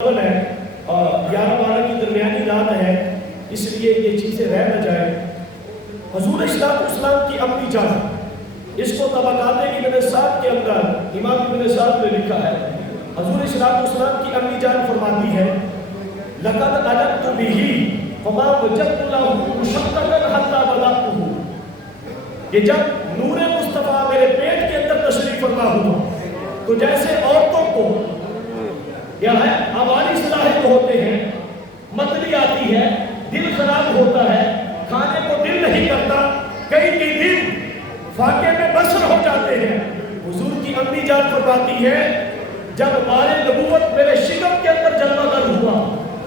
ہے اور 11-12 کی درمیانی رات ہے، اس لیے یہ چیزیں رہ نہ جائیں۔ حضور اسلام کی اپنی جان، اس کو طبقات ابن سعد کے اندر امام ابن سعد نے لکھا ہے۔ حضور اسلام کی اپنی جان فرماتی ہے لقد علمت به فما وجدت له مشققا حتى بلغته، کہ جب نور مصطفیٰ میرے پیٹ کے اندر تشریف فرما ہوا تو جیسے عورتوں کو کیا ہے ہماری صلاحیت ہوتے ہیں، متلی آتی ہے، دل خراب ہوتا ہے، کھانے کو دل نہیں کرتا، کئی دن فاقے میں بسر ہو جاتے ہیں۔ حضور کی امی جان فرماتی ہے جب ہمارے نبوت میرے شکم کے اندر جلوہ گر ہوا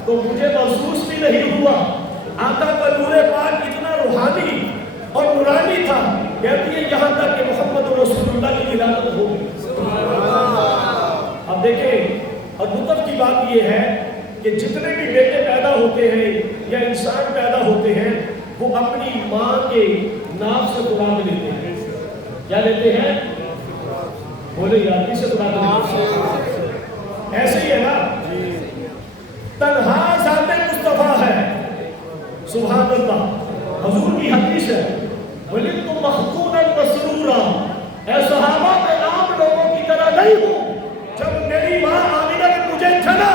تو مجھے محسوس بھی نہیں ہوا۔ آقا کا نور پاک اتنا روحانی اور نورانی تھا، کہتی ہے یہاں تک کہ محمد رسول اللہ کی ولادت ہو گئی۔ اب دیکھیں، اور لطف کی بات یہ ہے کہ جتنے بھی بیٹے پیدا ہوتے ہیں یا انسان پیدا ہوتے ہیں وہ اپنی ماں کے نام سے خوراک لیتے ہیں۔ کیا لیتے ہیں؟ بولے یادی سے خوراک لیتے ہیں۔ ایسے ہی ہے نا، تنہا ذات مصطفیٰ ہے، سبحان اللہ۔ حضور کی حدیث ہے وَلِدْتُ مَخْتُونًا مَسْرُورًا، اے صحابہ میں عام لوگوں کی طرح نہیں ہوں۔ جب میری ماں آمینہ نے مجھے چنا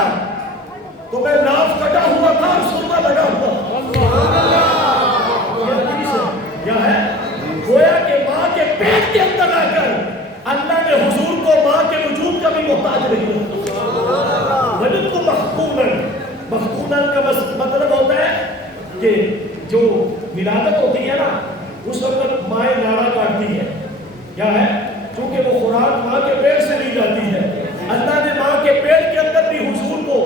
تو میں ناف کٹا ہوا تھا اور سرما لگا ہوا تھا۔ کیا ہے؟ گویا کہ ماں کے پیٹ کے اندر آ کر اللہ نے حضور کو ماں کے وجود کا بھی محتاج نہیں کیا۔ وَلِدْتُ مَخْتُونًا، مخطوناً کا مطلب ہوتا ہے کہ جو ولادت ہوتی ہے نا اس وقت مائیں ناڑا کاٹتی ہے، کیا ہے؟ کیونکہ وہ خوراک ماں کے پیٹ سے لی جاتی ہے۔ اللہ نے ماں کے پیٹ کے اندر بھی حضور کو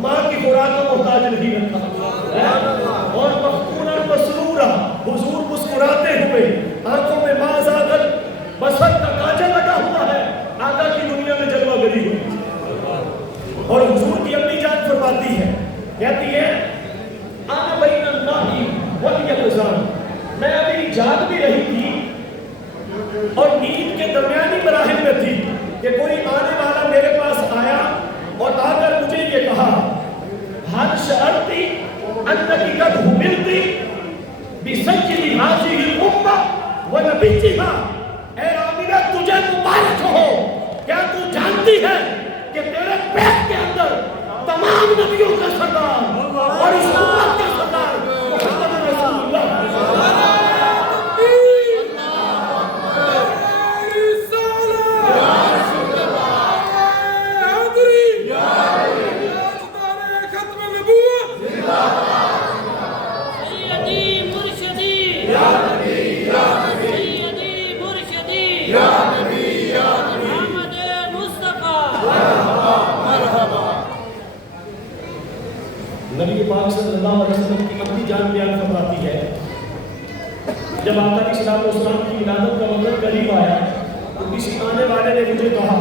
ماں کی خوراک کا محتاج نہیں رکھا۔ اور مخطوناً مسرورا، حضور مسکراتے ہوئے، آنکھوں میں ما زاغت بصر کا کاجل لگا ہوا ہے، آقا کی دنیا میں جلوہ گری ہوئی۔ اور حضور کی اپنی جان فرماتی ہے، کہتی ہے انا بین اللہ والیقظان، میں ابھی جاگ بھی رہی تھی اور نیند کے درمیانی مراحل میں تھی کہ کوئی آنے والا میرے پاس آیا اور آ کر مجھے یہ کہا حل شعرتی انکی قد حملتی بسجل هذه الامة ونبیها، اے آمینہ تجھے مبارک ہو، کیا تو جانتی ہے کہ تیرے پیٹ کے اندر تمام نبیوں کا سردار اور اس امت کا سردار محمد رسول اللہ نبی پاک صلی اللہ علیہ وسلم کی اپنی جان بیان فرماتی ہے جب آقا علیہ السلام کی ولادت کا وقت قریب آیا تو کسی آنے والے نے مجھے کہا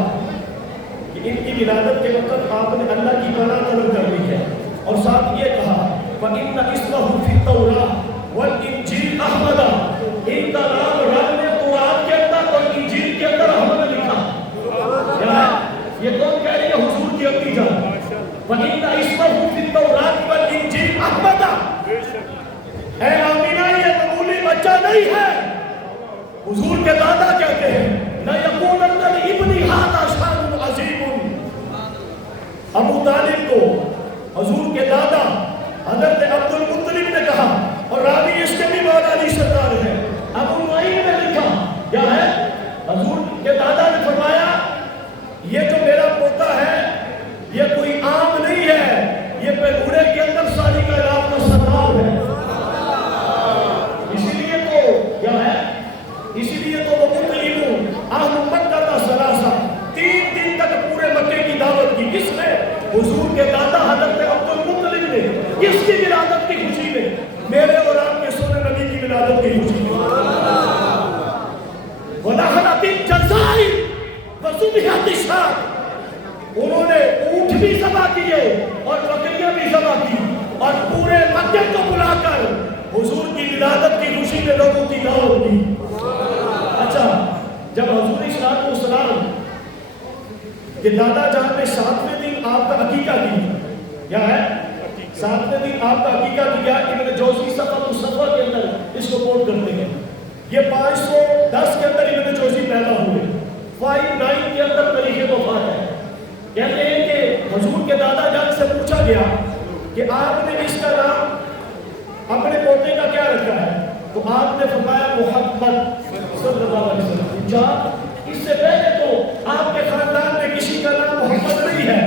کہ ان کی ولادت کے وقت آپ نے اللہ کی پناہ طلب کر لی ہے، اور ساتھ یہ کہا فَإِنَّ اسْمَهُ فِي التَّوْرَاةِ وَالْإِنْجِيلِ أَحْمَدَ، ان کا نام رب نے قرآن کے اندر اور انجیل کے اندر احمد لکھا۔ کیا ہے یہ؟ کون کہہ رہی ہے؟ حضور کی اپنی جان۔ وَإِنَّ اسْمَهُ فِي التَّوْرَاةِ وَالْإِنْجِيلِ أَحْمَدَ، اے آمینہ یہ معمولی بچہ نہیں ہے، حضور کے دادا کہتے ہیں لَيَقُولَنَّ لِابْنِي هَذَا شَأْنٌ عَظِيمٌ۔ ابو طالب کو حضور کے دادا حضرت عبد المطلب نے کہا، اور راوی اس کے بھی مولا علی سرکار ہے، ابو نعیم نے لکھا، کیا ہے؟ حضور کے دادا نے فرمایا یہ جو میرا پوتا ہے یہ کوئی عام نہیں ہے، یہ پیغورے کے اندر ساری کائنات کا سردار ہے۔ اسی لیے تو کیا ہے؟ اسی لیے تو وہ مطلب اہل مکہ کا ثلاثہ 3 دن تک پورے مکے کی دعوت کی، کس نے؟ حضور کے دادا حضرت عبد المطلب نے۔ کس کی ولادت کی خوشی میں؟ میرے اور آپ کے سونے نبی کی ولادت کی خوشی میں۔ وَدَخَلَتِ الْجَزَائِرَ وَذُبِحَتِ الشَّاةُ، انہوں نے اونٹ بھی ذبح کیے اور بکریاں بھی ذبح کی اور پورے مکے کو بلا کر حضور کی ولادت کی خوشی میں لوگوں کی دعوت دی۔ اچھا، جب حضور السلام کہ دادا جان نے 7ویں دن آپ کا عقیقہ کی کیا ہے؟ 7ویں دن آپ کا عقیقہ کیا ابن جوزی صفحہ الصفا کے اندر اس کو کوٹ کرتے ہیں. یہ 510 کے اندر ابن جوزی پیدا ہوئے. 59 کے اندر تاریخ وفات ہے. کہتے ہیں کہ حضور کے دادا جان سے پوچھا گیا کہ آپ نے اس کا نام اپنے پوتے کا کیا رکھا ہے؟ تو آپ نے فرمایا محمد صلی اللہ علیہ وسلم. اس سے پہلے تو آپ کے خاندان میں کسی کا نام محمد نہیں ہے.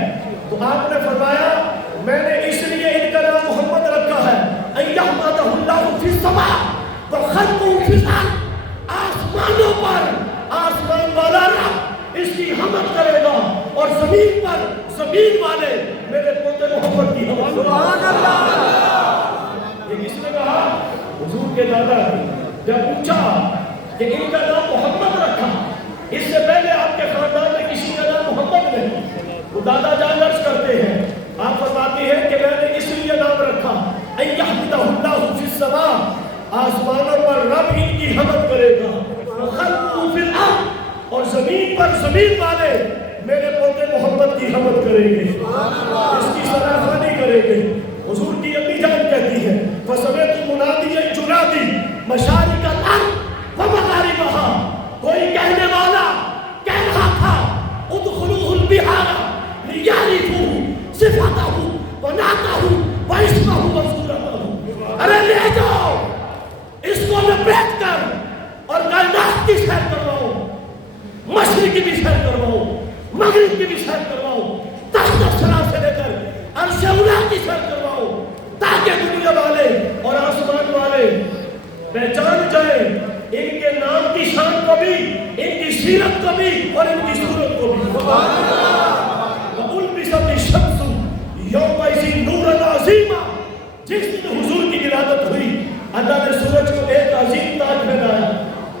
تو آپ نے فرمایا میں نے اس لیے ان کا نام محمد رکھا ہے اَيَّحْمَدَهُ اللَّهُ فِي السَّمَاءِ وَخَلْقُهُ فِي الْأَرْضِ. آسمانوں پر آسمان والا رب اس کی حمد کرے گا اور زمین پر زمین والے میرے پوتے محمد کی حمد. سبحان اللہ. یہ کس نے کہا؟ حضور کے دادا نے. جب پوچھا کہ ان کا نام محمد رکھا، اس سے پہلے آپ کے خاندان میں کسی کا نام محمد نہیں. وہ دادا جان عرض کرتے ہیں، آپ فرماتی ہیں کہ میں نے اس لیے نام رکھا اَيَّحْمَدَهُ اللَّهُ فِي السَّمَاءِ، آسمانوں پر رب ان کی حمد کرے گا، وَخَلْقُهُ فِي الْأَرْضِ، اور زمین پر زمین والے میرے پوتے محمد کی حمد کریں گے، اس کی سراخانی کریں گے. حضور کی امی جان کہتی ہے فَسَمِعْتُ مُنَادِيًا يُنَادِي مَشَارِقَ الْأَرْضِ وَمَغَارِبَهَا. کوئی کہنے والا کہہ رہا تھا ادخلوه البحار لیعرفوه صفته ونعته واسمه وصورته. ارے لے جاؤ اس کو لپیٹ کر اور کائنات کی سیر کرواؤ، مشرق کی بھی سیر کرواؤ، مغرب کی بھی سیر کرواؤ، تحت الثری سے لے کر عرش اولی کی سیر کرواؤ، تاکہ دنیا والے اور آسمان والے پہچان جائیں ان کے نام کی شان کو بھی، ان کی سیرت کو بھی اور ان کی صورت کو بھی. وَأُلْبِسَتِ الشَّمْسُ يَوْمَئِذٍ نُورًا عَظِيمًا. جس دن حضور کی ولادت ہوئی اللہ نے سورج کو ایک عظیم تاج پہنایا.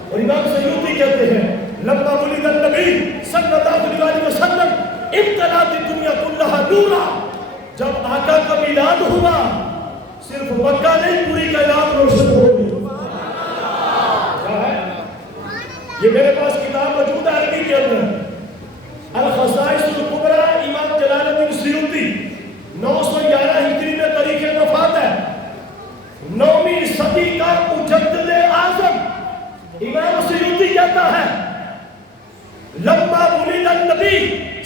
اور امام سیوطی کہتے ہیں لما ولد النبی صلی اللہ علیہ وسلم امتلأت الدنیا كلها نورا. جب آقا کا میلاد ہوا صرف مکہ نہیں پوری کائنات روشن ہو گئی. یہ میرے پاس کتاب موجود ہے عربی کے اندر الخصائص الکبریٰ امام جلال الدین سیوطی 911 ہجری میں تاریخ وفات ہے. 9ویں صدی کا مجدد اعظم امام سیوطی کہتا ہے لما ولد النبی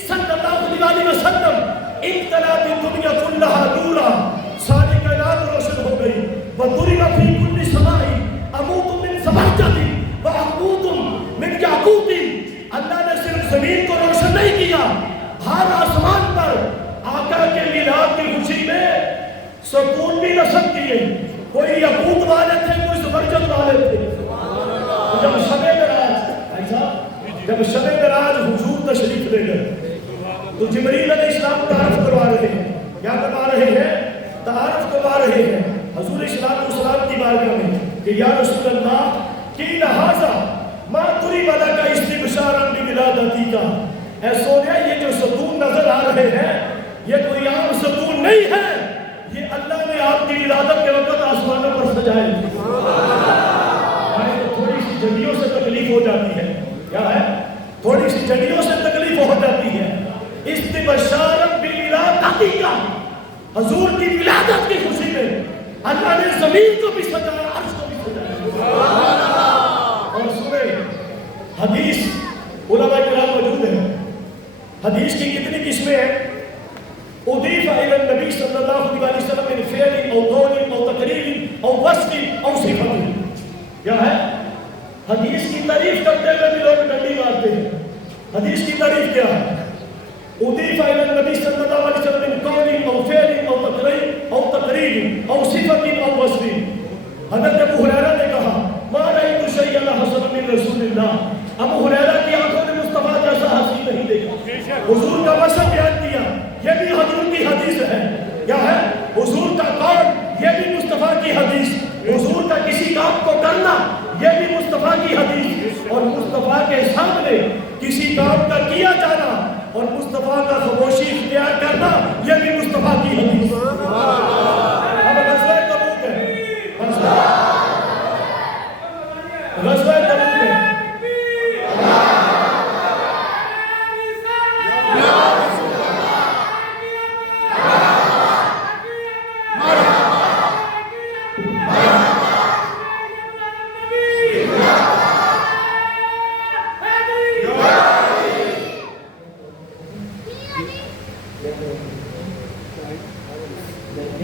صلی اللہ علیہ وسلم امتلأت الدنیا كلها نورا. ساری کائنات روشن ہو گئی. وَضُرِبَ فِي كُلِّ سَمَاءٍ عَمُودٌ مِّن زَبَرْجَدٍ وَعَمُودٌ مِّن یاقوت. اللہ نے صرف زمین کو روشن نہیں کیا، ہر آسمان پر آقا کے میلاد کی خوشی میں ستون بھی نصب کیے. کوئی یاقوت والے تھے، کوئی زبرجد والے تھے. جب شب معراج حضور تشریف لے گئے تو جبریل علیہ السلام تعارف کروا رہے ہیں. کیا کروا رہے ہیں؟ تعارف کروا رہے ہیں حضور السلام کی بارگاہ میں کہ یا رسول اللہ کی لہذا ما ضرب لك استبشارا بولادتك. اے سونے یہ جو ستون نظر آ رہے ہیں یہ کوئی عام ستون نہیں ہے، یہ اللہ نے آپ کی ولادت کے وقت آسمانوں پر سجائے. تھوڑی سی جھنڈیوں سے تکلیف ہو جاتی ہے. کیا ہے؟ تھوڑی سی جھنڈیوں سے تکلیف ہو جاتی ہے. استبشارا بولادتك، حضور کی ولادت کی خوشی میں اللہ نے زمین کو بھی سجایا، عرش کو بھی سجایا. اور سنیں حدیث علماء کرام موجود ہیں. حدیث کی کتنی قسمیں ہیں؟ اضیف الی النبی صلی اللہ علیہ وسلم من فعل او قول او تقریر او وصف او صفت. کیا ہے؟ حدیث کی تعریف کرتے ہوئے بھی لوگ ڈنڈی مارتے ہیں. حدیث کی تعریف کیا ہے؟ اضیف الی النبی صلی اللہ علیہ وسلم من قول او فعل او تقریر او صفت او وصف. حضرت ابو ہریرہ نے کہا ما رأیت شیئا حسنا من رسول اللہ. ابو ہریرہ کی آنکھوں نے مصطفیٰ جیسا حسین نہیں دیکھا. حضور کا وصف بیان کیا، یہ بھی حضور کی حدیث ہے. کیا ہے؟ حضور کا قول، یہ بھی مصطفیٰ کی حدیث. حضور کا کسی کام کو کرنا، یہ بھی مصطفیٰ کی حدیث. اور مصطفیٰ کے سامنے کسی کام کا کیا جانا اور مصطفیٰ کا خاموشی اختیار کرنا، یہ بھی مصطفیٰ کی حدیث. اب غزوہ تبوک ہے. غزوہ تبوک ہے.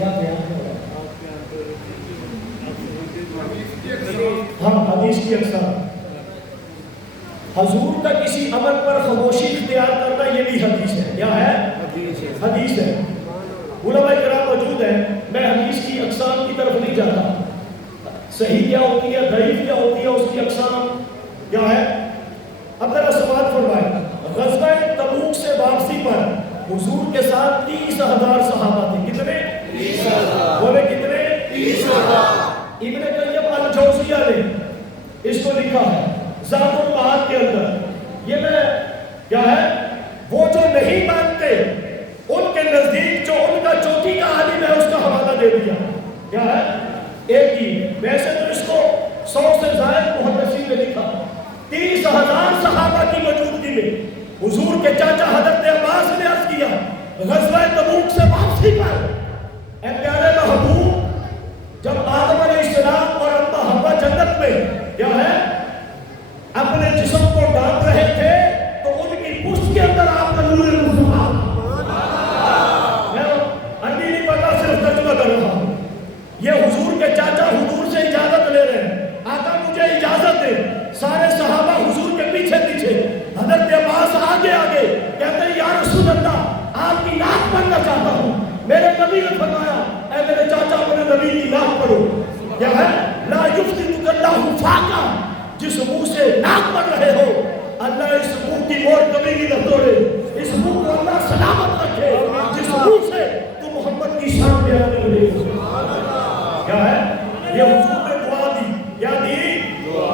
کیا بیان کر رہا ہم حدیث کی اقسام حضور کا کسی عمل پر خاموشی اختیار کرنا یہ بھی حدیث ہے. کیا ہے؟ حدیث ہے. علماء کرام موجود ہیں. میں حدیث کی اقسام کی طرف نہیں جاتا. صحیح کیا ہوتی ہے, ضعیف کیا ہوتی ہے, اس کی اقسام کیا ہے. اب ذرا سماعت فرمائیں. غزوہ تبوک سے واپسی پر حضور کے ساتھ 30,000 صحابہ تھے. کتنے؟ 30,000. بولے کتنے؟ 30,000. ابن قیم الجوزیہ نے اس کو لکھا ہے زاد المعاد کے اندر. یہ میں کیا ہے, وہ جو نہیں مانتے ان کے نزدیک جو ان کا چوٹی کا عالم ہے اس کا حوالہ دے دیا. کیا ہے؟ ایک ہی. ویسے تو اس کو 100 سے زائد محدثین نے لکھا. 30,000 صحابہ کی موجودگی میں حضور کے چاچا حضرت عباس نے عرض کیا غزوہ تبوک سے واپسی پر, اے پیارے محبوب, جب آدم علیہ السلام اور اماں حوا جنت میں کیا ہے اپنے جسم کو ڈال رہے تھے تو ان کی پشت کے اندر آپ کا نور مصطفیٰ. میں انڈی نہیں پتا, صرف ترجمہ کر رہا ہوں. یہ حضور کے چاچا حضور سے اجازت لے رہے ہیں. آقا مجھے اجازت دے. سارے صحابہ حضور کے پیچھے پیچھے. حضرت عباس آگے آگے کہتے ہیں یا رسول اللہ آپ کی نعت پڑھنا چاہتا ہوں. میرے نبی نے فرمایا اے میرے چاچا اپنے نبی کی نعت پڑھو. کیا ہے؟ لا یفتنک اللہ فاقا, جس منہ سے نعت پڑھ رہے ہو اللہ اس منہ کی مور کبھی بھی نہ توڑے. اس منہ کو اللہ سلامت رکھے جس منہ سے تو محمد کی شان بیان کرے. کیا ہے؟ یہ حضور نے دعا دی. کیا دی؟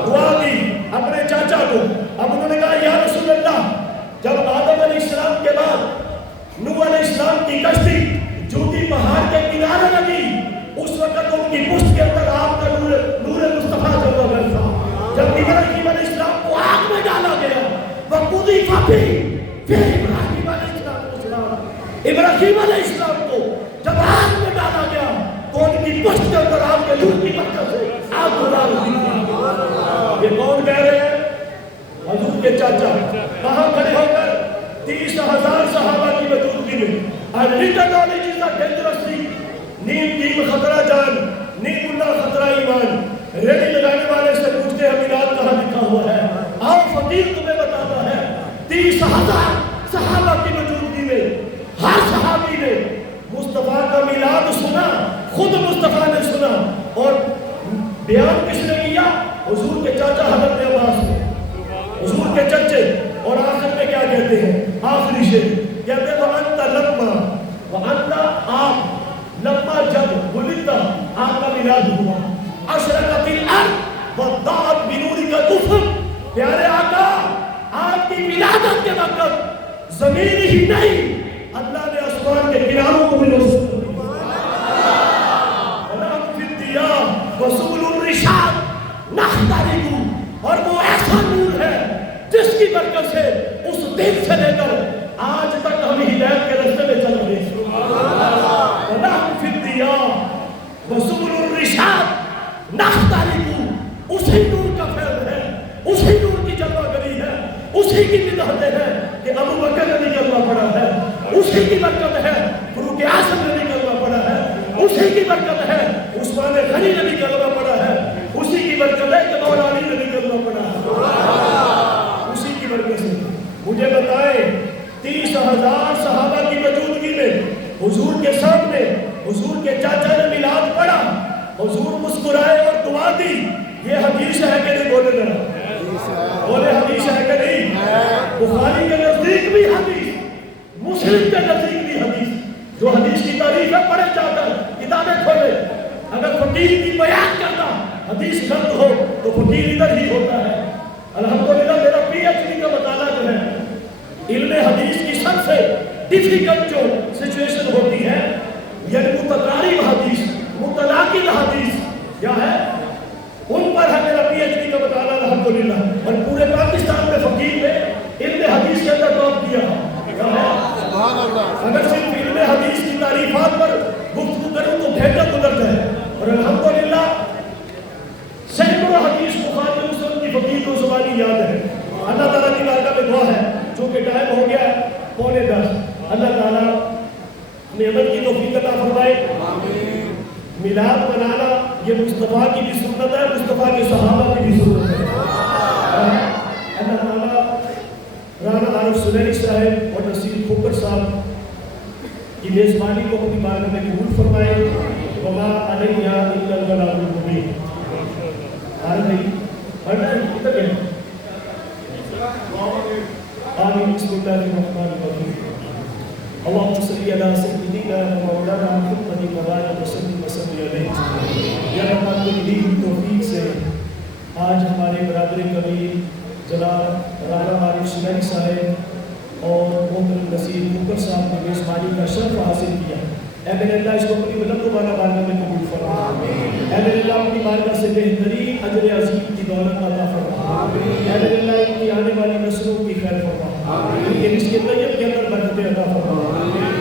دعا دی اپنے چاچا کو. اب انہوں نے کہا یا رسول اللہ جب آدم علیہ السلام کے بعد نوح علیہ السلام کی کشتی جوتی پہاڑ کے کنارے لگی, اس وقت ان کی پشت کے اندر آپ کا نور مصطفیٰ جلوہ گر تھا. جب ابراہیم علیہ السلام کو آگ میں ڈالا گیا وَقُذِفَ فِيهِ, پھر ابراہیم علیہ السلام کو جب آگ میں ڈالا گیا تو ان کی پشت کے اندر آپ کے نور کی برکت سے آگ ڈال دی. یہ کون کہہ رہے ہیں؟ حضور کے چاچا. کہاں کھڑے ہو کر 30,000 صحابہ کی موجودگی میں. written knowledge is a dangerous thing. نیم خطرہ جان, نیم اللہ خطرہ ایمان. ریڈی لگانے والے سے پوچھتے ہیں میلاد کہاں لکھا ہوا ہے. آؤ فقیر تمہیں بتاتا ہے. 30,000 صحابہ کی موجودگی میں ہر صحابی نے مصطفیٰ کا میلاد سنا, خود مصطفیٰ نے سنا. اور بیان کس نے کیا؟ حضور کے چاچا حضرت عباس نے, حضور کے چچے. اور آخر میں کیا کہتے ہیں؟ آخری شعر کہتے ہیں وَأَنْتَ لَمَّا, وَأَنْتَ آپ, لما جب ولدت آپ کا میلاد ہوا, اشرقت الارض وضاءت بنورک الافق. پیارے آقا آپ کی ولادت کے وقت زمین ہی نہیں اللہ نے آسمان کے کناروں کو بھی روشن کر دیا. وَنَحْنُ فِي الضِّيَاءِ وَسُبُلُ الرِّشَادِ نَخْتَرِقُ, اور وہ ایسا نور ہے جس کی برکت سے اس دن سے لے کر آج تک ہم ہدایت کے راستے میں چل رہے ہیں. وَنَحْنُ فِي الضِّيَاءِ وَسُبُلُ الرِّشَادِ نَخْتَرِقُ, اسی نور کا فیض ہے, اسی نور کی جلوہ گری ہے, اسی کی بدعتیں ہیں کہ ابو بکر نے نکلنا پڑا ہے, اسی کی برکت ہے فاروق اعظم نے نکلنا پڑا ہے, اسی کی برکت ہے عثمان غنی نے نکلنا پڑا ہے, اسی کی برکت ہے کہ مولا علی نے نکلنا پڑا ہے. اسی کی برکت سے مجھے بتائیں 30,000 صحابہ کی موجودگی میں حضور کے سامنے حضور کے چاچا نے میلاد پڑھا, حضور مسکرائے اور دعا دی. یہ حدیث ہے کہ نہیں؟ بولے ذرا, بولے حدیث ہے کہ نہیں؟ بخاری کے نزدیک بھی حدیث, مسلم کے نزدیک بھی حدیث. جو حدیث کی تعریف ہے پڑھے جا کر کتابیں کھولے. اگر فقیر کی بیان کرتا حدیث غلط ہو تو فقیر ادھر ہی ہوتا ہے. الحمدللہ میرا PhD کا مطالعہ جو ہے علم حدیث کی سب سے ڈیفیکلٹ جو سچویشن ہوتی ہے یعنی متقارب حدیث, متناقض حدیث کیا ہے, ان پر ہے میرا PhD کا مطالعہ الحمدللہ. اور پورے پاکستان میں فقیر نے علم حدیث کے اندر ٹاپ کیا ہے. اگر صرف علم حدیث کی تعریفات پر گفتگو کروں تو گھنٹہ گزر جائے. اور الحمدللہ سینکڑوں حدیث بخاری مسلم کی فقیر کو زبانی یاد ہے. اللہ تعالیٰ کی بارگاہ میں دعا ہے, چونکہ ٹائم ہو گیا 9:45, اللہ تعالیٰ اپنے عمل کی توفیق عطا فرمائے. میلاد منانا یہ مصطفیٰ کی بھی سنت ہے, مصطفیٰ کے صحابہ کی بھی سنت ہے. اللہ تعالیٰ رانا عارف سنیری صاحب اور نصیر کھوکر صاحب کی میزبانی کو اپنی بارگاہ میں قبول فرمائے. وما علیہ الا البلاغ المبین. پڑھنا ہے کتنا ہے؟ آمین. بسم اللہ الرحمن الرحیم. اللہم صلی علی سیدنا مولانا محمد وعلی وسلم وسلم علیہ. یا رب کی توفیق سے آج ہمارے برادر کبیر جناب رانا عارف سنیری صاحب اور محترم نصیر کھوکر صاحب نے میزبانی کا شرف حاصل کیا. اے میرے اللہ اس کو اپنی مدد کو بارگاہ میں قبول فرما. اے میرے اللہ اپنی بارگاہ سے بہترین اجر عظیم کی دولت عطا فرما. اے میرے اللہ ان کی آنے والی نسلوں کی خیر فرما. ان کے رزق طیب کے اندر برکتیں عطا فرما.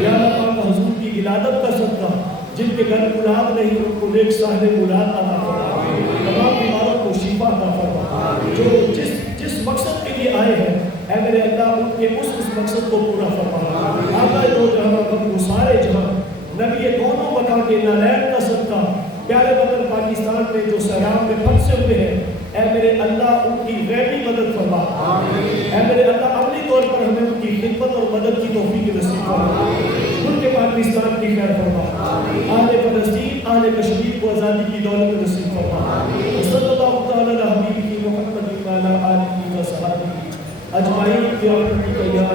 یا اللہ پاک حضور کی ولادت کا صدقہ جن کے گھر اولاد نہیں ان کو نیک صاحب اولاد عطا فرما. تمام بیماروں کو شفا عطا فرما. جو جس مقصد کے لیے آئے ہیں اے میرے اللہ ان کے اس مقصد کو پورا فرما. آقا دو جہاں غم گسارے جہاں نبی دونوں وطا کے نالین کا صدقہ پیارے وطن پاکستان میں جو سیلاب میں پھنسے ہوئے ہیں اے میرے اللہ ان کی غیبی مدد فرما. اے میرے اللہ عملی طور پر ہمیں ان کی خدمت اور مدد کی توفیق نصیب فرما. ملک پاکستان کی خیر فرما. اہل فلسطین اہل کشمیر کو آزادی کی دولت نصیب فرما. صلی اللہ تعالی علی حبیبہ محمد وعلی آلہ وصحبہ اجمعین برحمتک یا